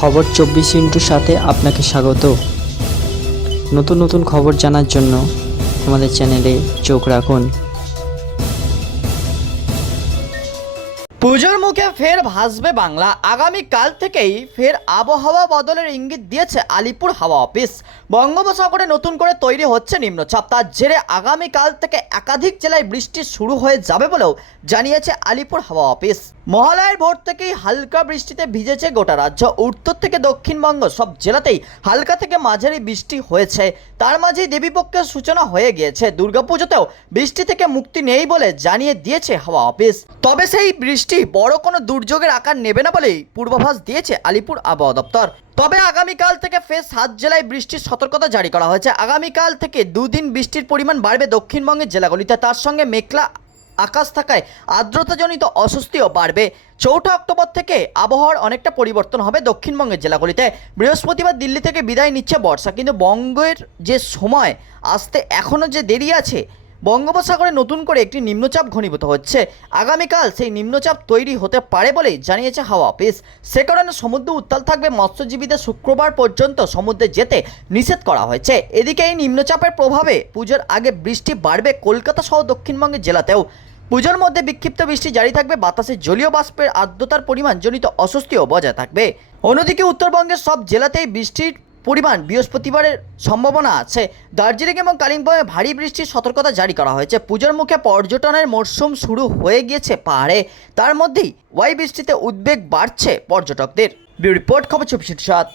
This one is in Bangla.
খবর চব্বিশ ইন্টুর সাথে আপনাকে স্বাগত। নতুন নতুন খবর জানার জন্য আমাদের চ্যানেলে চোখ রাখুন। পুজোর মুখে ফের ভাসবে বাংলা। আগামী কাল থেকেই ফের আবহাওয়া বদলের ইঙ্গিত দিয়েছে আলিপুর হাওয়া অফিস। বঙ্গোপসাগরে নতুন করে তৈরি হচ্ছে নিম্নচাপ। তার জেরে আগামী কাল থেকে একাধিক জেলায় বৃষ্টি শুরু হয়ে যাবে বলেও জানিয়েছে আলিপুর হাওয়া অফিস। মহালয়ের ভোর থেকেই হালকা বৃষ্টিতে ভিজেছে গোটা রাজ্য। উত্তর থেকে দক্ষিণবঙ্গ সব জেলাতেই হালকা থেকে মাঝারি বৃষ্টি হয়েছে। তার মাঝেই দেবীপক্ষের সূচনা হয়ে গিয়েছে। দুর্গাপুজোতেও বৃষ্টি থেকে মুক্তি নেই বলে জানিয়ে দিয়েছে হাওয়া অফিস। তবে সেই বৃষ্টি বড় কোনো দুর্যোগের আকার নেবে না বলেই পূর্বাভাস দিয়েছে আলিপুর আবহাওয়া দপ্তর। তবে আগামীকাল থেকে ফের সাত জেলায় বৃষ্টির সতর্কতা জারি করা হয়েছে। আগামীকাল থেকে দুদিন বৃষ্টির পরিমাণ বাড়বে দক্ষিণবঙ্গের জেলাগুলিতে। তার সঙ্গে মেঘলা আকাশ থাকায় আর্দ্রতাজনিত অস্বস্তিও বাড়বে। চৌঠা অক্টোবর থেকে আবহাওয়ার অনেকটা পরিবর্তন হবে দক্ষিণবঙ্গের জেলাগুলিতে। বৃহস্পতিবার দিল্লি থেকে বিদায় নিচ্ছে বর্ষা, কিন্তু বঙ্গের যে সময়, আসতে এখনও যে দেরি আছে, বঙ্গোপসাগরে নতুন করে একটি নিম্নচাপ ঘনীভূত হচ্ছে। আগামীকাল সেই নিম্নচাপ তৈরি হতে পারে বলেই জানিয়েছে হাওয়া অফিস। সে কারণে সমুদ্র উত্তাল থাকবে মৎস্যজীবীদের শুক্রবার পর্যন্ত সমুদ্রে যেতে নিষেধ করা হয়েছে। এদিকে এই নিম্নচাপের প্রভাবে পুজোর আগে বৃষ্টি বাড়বে কলকাতা সহ দক্ষিণবঙ্গের জেলাতেও। পুজোর মধ্যে বিক্ষিপ্ত বৃষ্টি জারি থাকবে, বাতাসে জলীয় বাষ্পের আর্দ্রতার পরিমাণ জনিত অস্বস্তিও বজায় থাকবে। অন্যদিকে উত্তরবঙ্গের সব জেলাতেই বৃষ্টির পরিমাণ বৃহস্পতিবারের সম্ভাবনা আছে। দার্জিলিং এবং কালিম্পংয়ে ভারী বৃষ্টির সতর্কতা জারি করা হয়েছে। পুজোর মুখে পর্যটনের মরশুম শুরু হয়ে গিয়েছে পাহাড়ে। তার মধ্যেই ওয়াই বৃষ্টিতে উদ্বেগ বাড়ছে পর্যটকদের। রিপোর্ট, খবর চব্বিশ সাত।